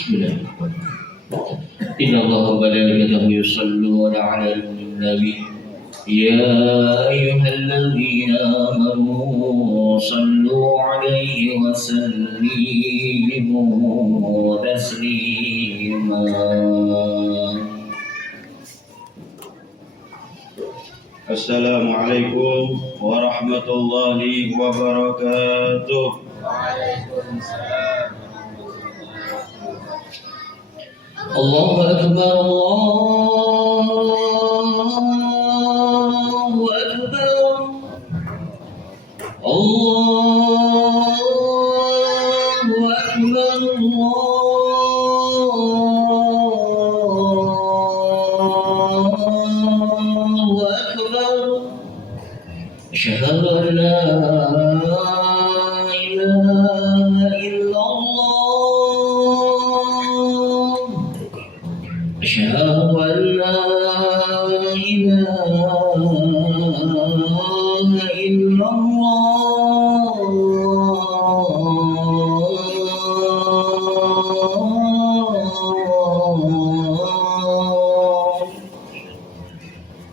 Bismillahirrahmanirrahim. Innallaha wa malaikatahu yusholluna 'alan nabi. Ya ayyuhalladzina amanu shallu 'alaihi wa sallimu taslima. Assalamualaikum warahmatullahi wabarakatuh. Waalaikumsalam. Allahu Akbar, Allahu Akbar, Allahu Akbar, Allahu Akbar. Asyhadu an la ilaha illallah. Asyhadu an la ilaha illallah.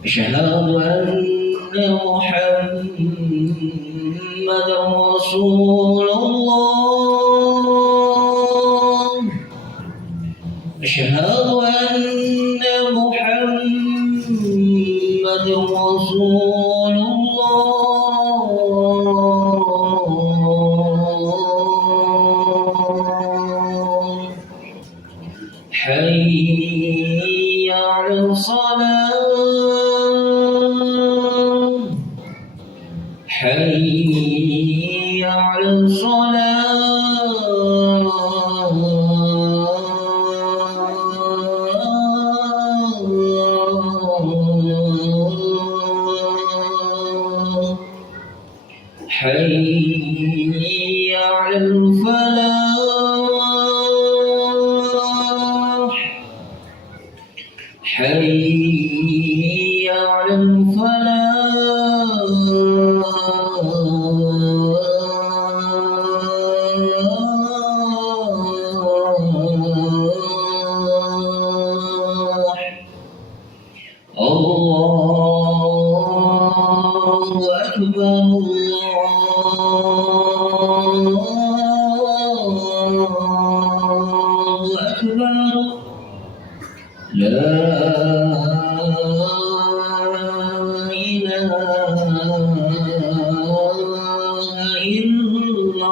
Asyhadu anna Muhammadan Rasulullah. Asyhadu anna Muhammadan Rasulullah. Hayya 'alal salam. Hayya 'alal salam. Hayya 'alal falah. Hayya 'alal falah. Allahu Akbar, Allahu Akbar. La ilaha illallah.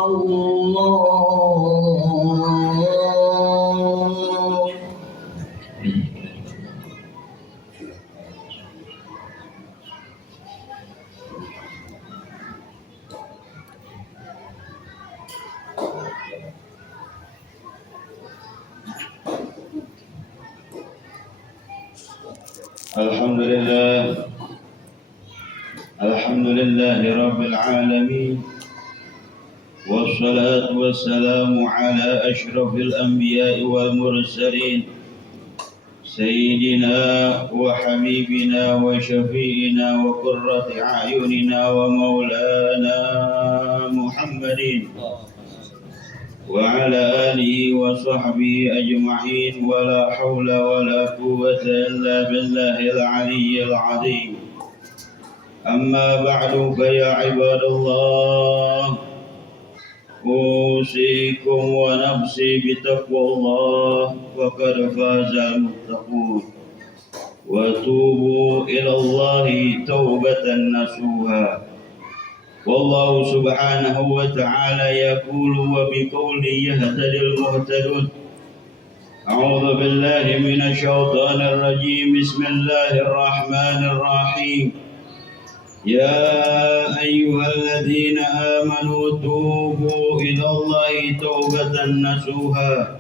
Alhamdulillah Rabbil Alamin. Wassalatu wassalamu ala ashrafil anbiya'i wal mursalin Sayyidina wa habibina wa syafi'ina wa qurrati a'yunina wa maulana Muhammadin wa ala alihi wa sahbihi ajma'in wa la hawla wa la quwwata illa billahil aliyyil azim. Amma ba'du fa ya ibadallah, usikum wa nafsi bitaqwallah faqad fazal muttaqun wa tubu ila Allahi taubatan nasuha. Wallahu subhanahu wa ta'ala yaqulu wa biqawli yahtadil muhtadun. A'udzu billahi minasy syaithanir rajim. Bismillahir rahmanir rahim. Ya ayyuhalladzina amanu tubu ila Allahi taubatan nasuha.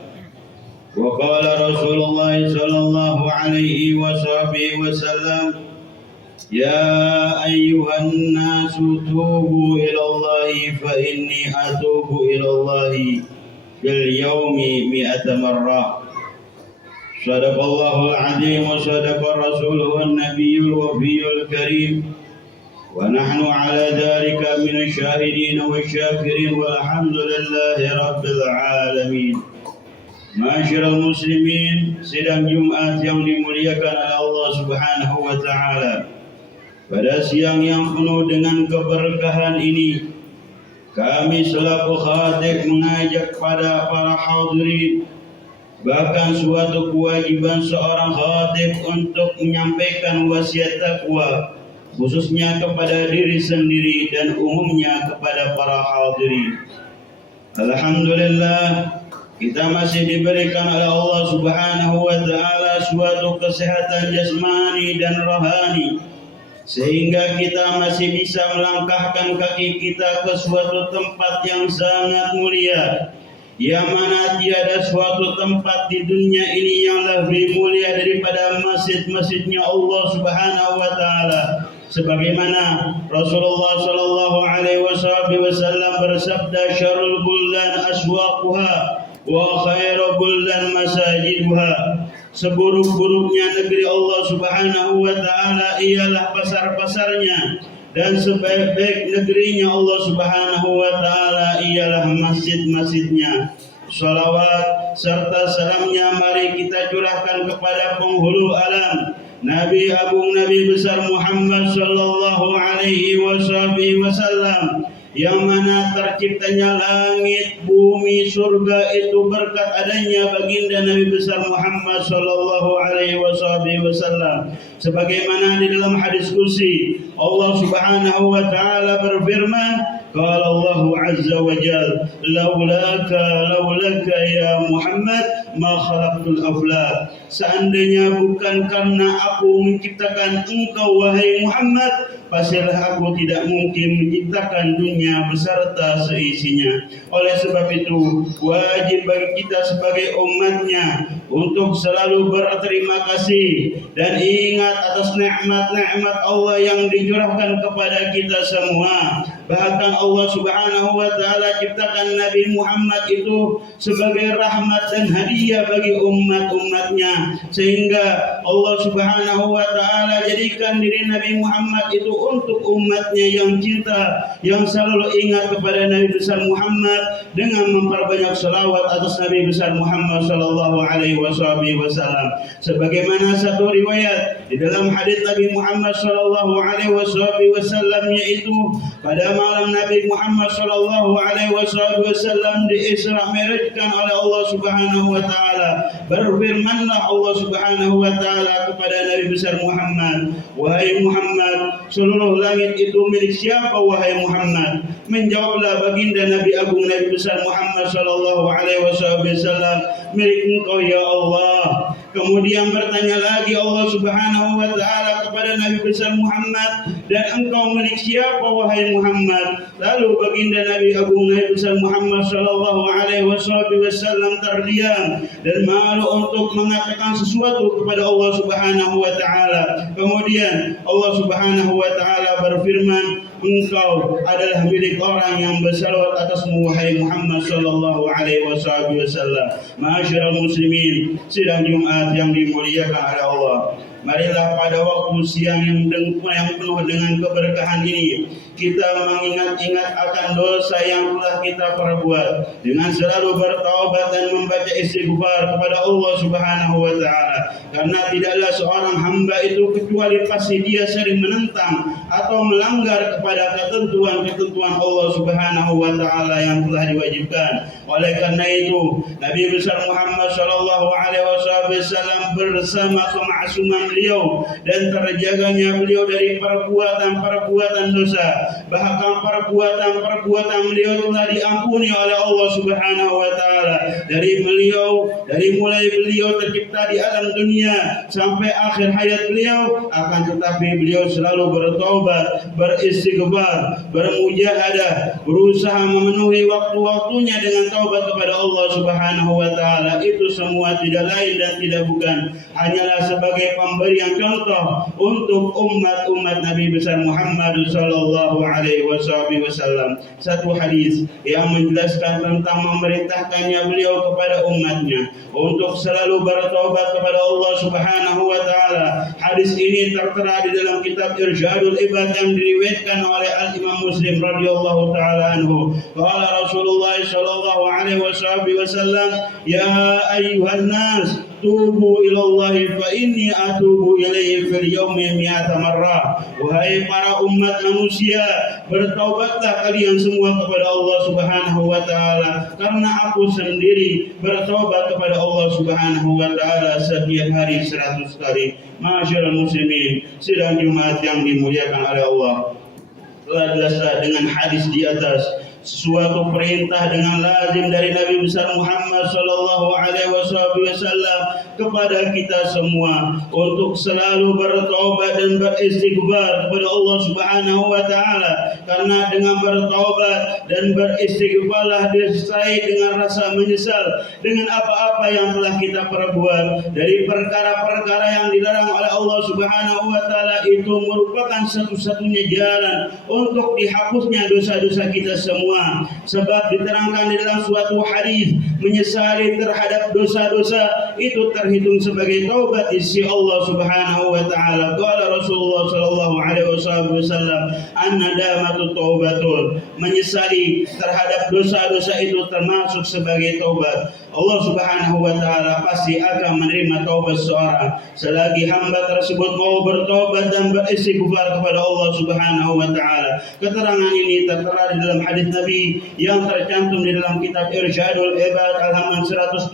Wa qala Rasulullah sallallahu alaihi wasallam, Ya ayyuhan nasu tubu ila Allahi fa inni atubu ila Allahi fil yawmi mi'ata marrah. Sadaqallahul azim wa sadaqa rasuluhu an-nabiyyul wafiyyul karim. ونحن على ذلك من الشاهدين والشاكرين والحمد لله رب العالمين. Ma'asyiral muslimin, sidang Jumat yang dimuliakan oleh Allah Subhanahu wa taala. Pada siang yang penuh dengan keberkahan ini, kami selaku khatib mengajak pada para hadirin, bahkan suatu kewajiban seorang khatib untuk menyampaikan wasiat takwa, khususnya kepada diri sendiri dan umumnya kepada para hadirin. Alhamdulillah, kita masih diberikan oleh Allah Subhanahu wa taala suatu kesehatan jasmani dan rohani, sehingga kita masih bisa melangkahkan kaki kita ke suatu tempat yang sangat mulia, yang mana tiada suatu tempat di dunia ini yang lebih mulia daripada masjid-masjidnya Allah Subhanahu wa taala. Sebagaimana Rasulullah sallallahu alaihi wasallam bersabda, syarrul buldan aswaquha wa khairu buldan masajiduha. Seburuk-buruknya negeri Allah Subhanahu wa taala ialah pasar-pasarnya, dan sebaik-baik negerinya Allah Subhanahu wa taala ialah masjid-masjidnya. Salawat serta salamnya mari kita curahkan kepada penghulu alam, Nabi Agung Nabi besar Muhammad sallallahu alaihi wasallam, yang mana terciptanya langit, bumi, surga itu berkat adanya baginda Nabi besar Muhammad sallallahu alaihi wasallam. Sebagaimana di dalam hadis qudsi Allah Subhanahu wa taala berfirman, qala Allah azza wa jalla, laulaka ya Muhammad ma khalaqtul aflak. Seandainya bukan karena aku menciptakan engkau wahai Muhammad, pastilah aku tidak mungkin menciptakan dunia beserta seisinya. Oleh sebab itu, wajib bagi kita sebagai umatnya untuk selalu berterima kasih dan ingat atas nikmat-nikmat Allah yang dicurahkan kepada kita semua. Bahkan Allah Subhanahu wa taala ciptakan Nabi Muhammad itu sebagai rahmat dan hadiah bagi umat-umatnya, sehingga Allah Subhanahu wa taala jadikan diri Nabi Muhammad itu untuk umatnya yang cinta, yang selalu ingat kepada Nabi besar Muhammad dengan memperbanyak selawat atas Nabi besar Muhammad sallallahu alaihi wasallam. Sebagaimana satu riwayat di dalam hadis Nabi Muhammad sallallahu alaihi wasallam, yaitu pada malam Nabi Muhammad sallallahu alaihi wasallam di Isra Mi'rajkan oleh Allah Subhanahu wa taala, berfirmanlah Allah Subhanahu wa taala kepada Nabi besar Muhammad, wahai Muhammad, seluruh langit itu milik siapa wahai Muhammad? Menjawablah baginda Nabi Agung Nabi besar Muhammad sallallahu alaihi wasallam, milik engkau ya Allah. Kemudian bertanya lagi Allah Subhanahu wa taala kepada Nabi besar Muhammad, dan engkau milik siapa wahai Muhammad? Lalu baginda Nabi Agung Nabi besar Muhammad sallallahu alaihi wasallam terdiam dan malu untuk mengatakan sesuatu kepada Allah Subhanahu wa taala. Kemudian Allah Subhanahu wa taala berfirman, engkau adalah milik orang yang bersalawat atasmu wahai Muhammad sallallahu alaihi wasallam. Ma'asyiral muslimin, sidang Jumat yang dimuliakan oleh Allah, marilah pada waktu siang yang penuh dengan keberkahan ini kita mengingat-ingat akan dosa yang telah kita perbuat dengan selalu bertaubat dan membaca istighfar kepada Allah Subhanahu wa taala. Karena tidaklah seorang hamba itu kecuali pasti dia sering menentang atau melanggar kepada ketentuan-ketentuan Allah Subhanahu wa taala yang telah diwajibkan. Oleh karena itu, Nabi besar Muhammad sallallahu alaihi wasallam bersama kema'suman beliau dan terjaganya beliau dari perbuatan-perbuatan dosa, bahkan perbuatan-perbuatan beliau telah diampuni oleh Allah Subhanahu wa taala dari mulai beliau tercipta di alam dunia sampai akhir hayat beliau. Akan tetapi beliau selalu bertaubat, beristighfar, bermujahadah, berusaha memenuhi waktu-waktunya dengan taubat kepada Allah Subhanahu wa taala. Itu semua tidak lain dan tidak bukan hanyalah sebagai pemberian contoh untuk umat-umat Nabi besar Muhammad sallallahu sallallahu alaihi wasallam. Satu hadis yang menjelaskan tentang memerintahkannya beliau kepada umatnya untuk selalu bertaubat kepada Allah Subhanahu wa taala. Hadis ini tertera di dalam kitab Irsyadul Ibad yang diriwayatkan oleh Al-Imam Muslim radhiyallahu taala anhu. Qala Rasulullah sallallahu alaihi wasallam, "Ya ayyuhan nas, tubu ilallahi fa inni atubu ilaihi fil yaumi mi'ata marrah." Wahai para umat manusia, bertaubatlah kalian semua kepada Allah Subhanahu wa taala, karena aku sendiri bertaubat kepada Allah Subhanahu wa taala setiap hari 100 kali. Masyaallah muslimin, sidang Jumat yang dimuliakan oleh Allah. Telah jelaslah dengan hadis di atas suatu perintah dengan lazim dari Nabi besar Muhammad sallallahu alaihi wasallam kepada kita semua untuk selalu bertaubat dan beristighfar kepada Allah Subhanahu wa taala, karena dengan bertaubat dan beristighfarlah disertai dengan rasa menyesal dengan apa-apa yang telah kita perbuat dari perkara-perkara yang dilarang oleh Allah Subhanahu wa taala. Itu merupakan satu-satunya jalan untuk dihapusnya dosa-dosa kita semua. Sebab diterangkan di dalam suatu hadis, menyesali terhadap dosa-dosa itu terhitung sebagai taubat di sisi Allah Subhanahu wa taala. Qala Rasulullah sallallahu alaihi wasallam, "An-nadamatu taubatun." Menyesali terhadap dosa-dosa itu termasuk sebagai taubat. Allah Subhanahu wa taala pasti akan menerima taubat seorang selagi hamba tersebut mau bertobat dan beristighfar kepada Allah Subhanahu wa taala. Keterangan ini tertera di dalam hadis Nabi yang tercantum di dalam kitab Irsyadul Ibad halaman 121.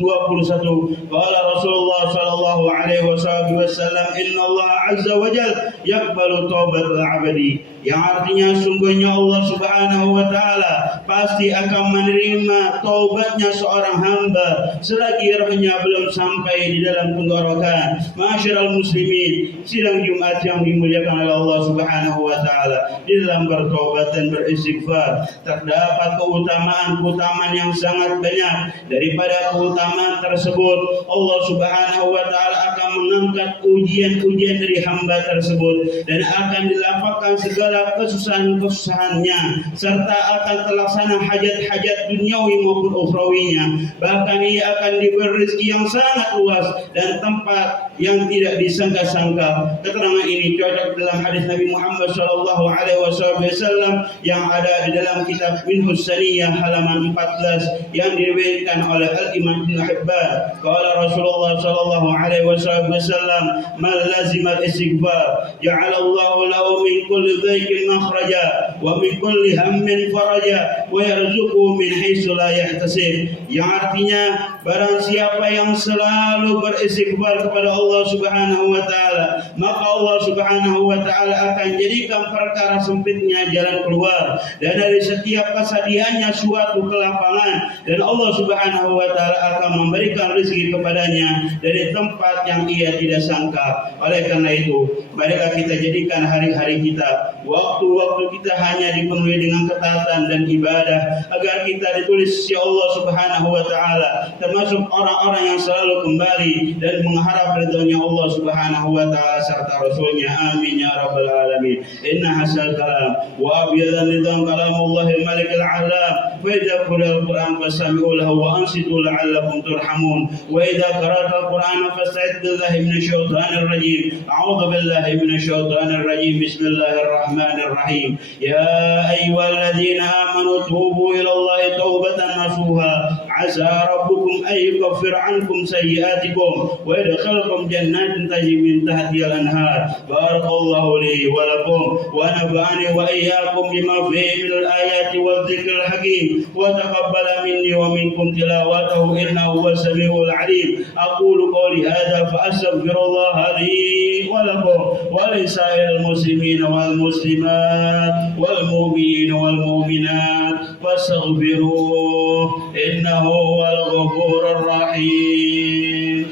Qala Rasulullah sallallahu alaihi wasallam, "Inna Allah azza wa jalla yaqbalu taubatal 'abdi." Yang artinya sungguhnya Allah Subhanahu wa taala pasti akan menerima taubatnya seorang hamba selagi rohnya belum sampai di dalam tenggorokan. Masyaallah muslimin, sidang Jumat yang dimuliakan oleh Allah Subhanahu wa taala, di dalam bertaubat dan beristighfar terdapat keutamaan-keutamaan yang sangat banyak. Daripada keutamaan tersebut, Allah Subhanahu wa taala akan mengangkat ujian-ujian dari hamba tersebut dan akan dilapangkan segala kesusahan-kesusahannya, serta akan terlaksana hajat-hajat duniawi maupun ukhrawinya. Bahkan ia akan diberi rezeki yang sangat luas dan tempat yang tidak disangka-sangka. Keterangan ini cocok dalam hadis Nabi Muhammad sallallahu alaihi wasallam yang ada di dalam kitab Minhus Saniyah halaman 14 yang diriwayatkan oleh Al-Imam Ibnu Hibban. Qala Rasulullah sallallahu alaihi wasallam, "Man lazima al-istighfar ja'ala Allahu lahu min kulli dhaikin makhraja wa min kulli hammin faraja wa yarzuquhu min haitsu la yahtasib." Yang artinya, barang siapa yang selalu beristighfar kepada Allah Subhanahu wa taala, maka Allah Subhanahu wa taala akan jadikan perkara sempitnya jalan keluar, dan dari setiap kesedihannya suatu kelapangan, dan Allah Subhanahu wa taala akan memberikan rezeki kepadanya dari tempat yang ia tidak sangka. Oleh karena itu, marilah kita jadikan hari-hari kita, waktu-waktu kita hanya dipenuhi dengan ketaatan dan ibadah, agar kita ditulis sisi Allah Subhanahu wa taala termasuk orang-orang yang selalu kembali dan mengharap ridhonya Allah Subhanahu wa taala serta Rasulnya. Amin ya rabbal alamin. Inna hasal kalam wa abyadan ridhan kalamullahi malikil alam. Wa idza quri'al Qur'an fastami'u lahu wa ansitu la'allakum turhamun. Wa idza qara'tal Qur'ana fasta'id billahi minasy syaithanir rajim. A'udzu billahi minasy syaithanir rajim. Bismillahirrahmanirrahim. Ya ayyuhalladzina amanu tubu ilallahi taubatan nasuha. Asa rabbukum ay yukaffir ankum sayyi'atikum wa yadkhulukum jannatin tajri min tahtiha al-anhar. Barakallahu li wa lakum wa nafa'ani wa iyyakum bima fihi min al-ayati wadh-dhikril hakim wa taqabbala minni wa minkum tilawatahu innahu huwas samiul alim. Aqulu qawli hadha fa astaghfirullah li wa lakum wa li sa'iril muslimin wal muslimat wal mu'minin wal mu'minat fastaghfiruhu innahu huwal ghafurur rahim.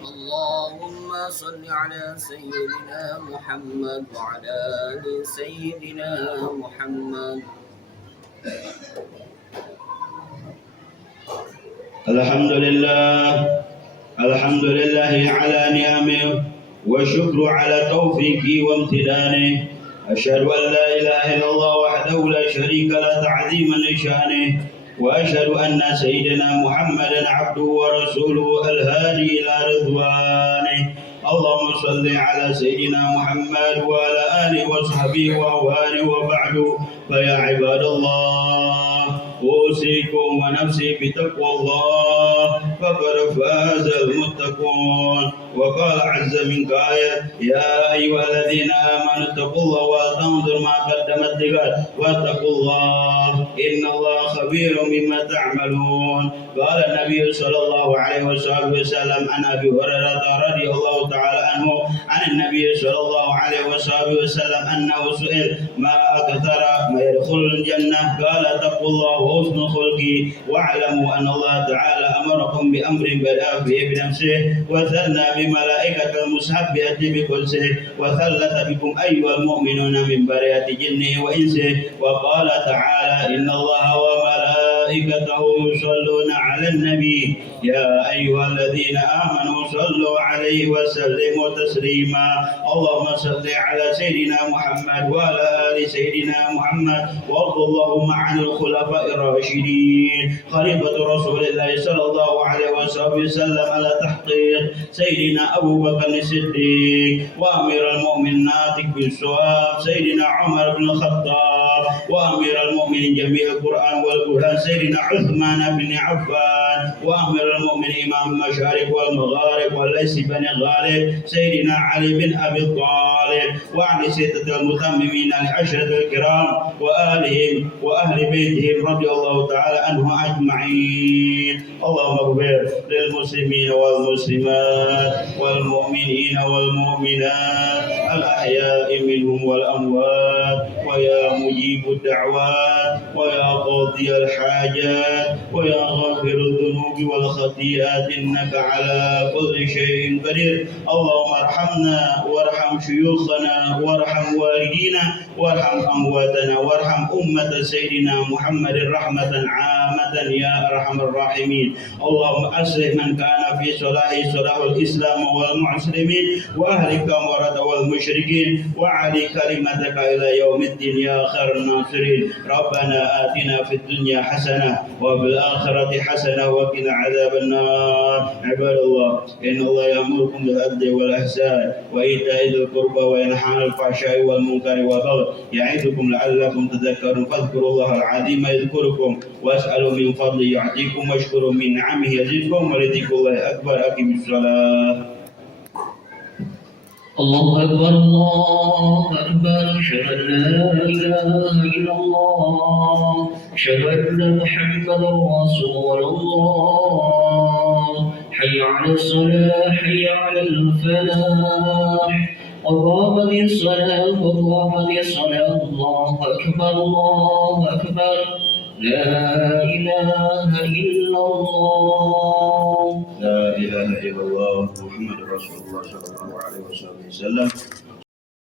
Allahumma salli ala sayyidina Muhammad wa ala ali sayyidina Muhammad. Alhamdulillah ala ni'amihi wa syukru ala taufiqi wa imtidani. أشهد أن لا إله إلا الله وحده لا شريك له تعظيما لشأنه وأشهد أن سيدنا محمدا عبده ورسوله الهادي إلى رضوانه اللهم صل على سيدنا محمد وعلى آله وصحبه وأوانه وبعد فيا عباد الله أوصيكم ونفسي بتقوى الله فقد فاز المتقون وقال عز من قائل يا أيها الذين آمنوا اتقوا الله ولتنظر ما قدمت لغد واتقوا الله إن الله خبير مما تعملون قال النبي صلى الله عليه وسلم عن أبي هريرة رضي الله تعالى عنه عن النبي صلى الله عليه وسلم أنه سئل ما أكثر ما يدخل الجنة قال اتقوا الله وحسن الخلق واعلموا أن الله تعالى أمركم بأمر بدأ فيه بنفسه وثنى بملائكة المسبحة بقدسه وثلث بكم أيها المؤمنون من برية جنه وإنسه وقال تعالى إن الله وملائكته يصلون على النبي يا أيها الذين آمنوا صلوا عليه وسلموا تسليما اللهم صل على سيدنا محمد وعلى آل سيدنا محمد وارض اللهم عن الخلفاء الراشدين خليفة رسول الله صلى الله عليه وسلم على تحقيق سيدنا أبو بكر الصديق وأمير المؤمنين ناطق بالصواب سيدنا عمر بن الخطاب وأمير المؤمنين جميع القرآن والقرآن سيدنا عثمان بن عفان وأمير المؤمنين إمام المشارق والمغارب وليس بن غالب سيدنا علي بن أبي طالب وعن ستة المتممين العشرة الكرام وآلهم وأهل بيتهم رضي الله تعالى عنهم أجمعين اللهم اغفر للمسلمين والمسلمات والمؤمنين والمؤمنات الأحياء منهم والأموات ويا مجيب الدعوات ويا قاضي الحاجات ويا غافر الذنوب والخطيئات إنك على كل شيء قدير اللهم ارحمنا وارحم شيوخنا وارحم والدينا وارحم أمواتنا وارحم أمة سيدنا محمد رحمة عامة يا أرحم الراحمين اللهم أصلح من كان في صلاح الإسلام والمسلمين وأهلك ورد والمشركين وعلي كلمتك إلى يوم الدين يا خير الناصرين ربنا آتنا في الدنيا حسنة وفي الآخرة حسنة وقنا عذاب النار عباد الله إن الله يأمركم بالعدل والإحسان وإيتاء ذي القربى وينهى عن الفحشاء والمنكر والبغي يعظكم لعلكم تذكرون فاذكروا الله العظيم يذكركم واسألوا من فضله يعطيكم واشكروا من نعمه يزدكم ولذكر الله أكبر أقيموا الصلاة الله أكبر الله أكبر أشهد أن لا إله إلا الله أشهد أن محمدا رسول الله حي على الصلاة حي على الفلاح وقامت الصلاة الله أكبر الله أكبر لا إله إلا الله لا إله إلا الله محمد رسول الله صلى الله عليه وسلم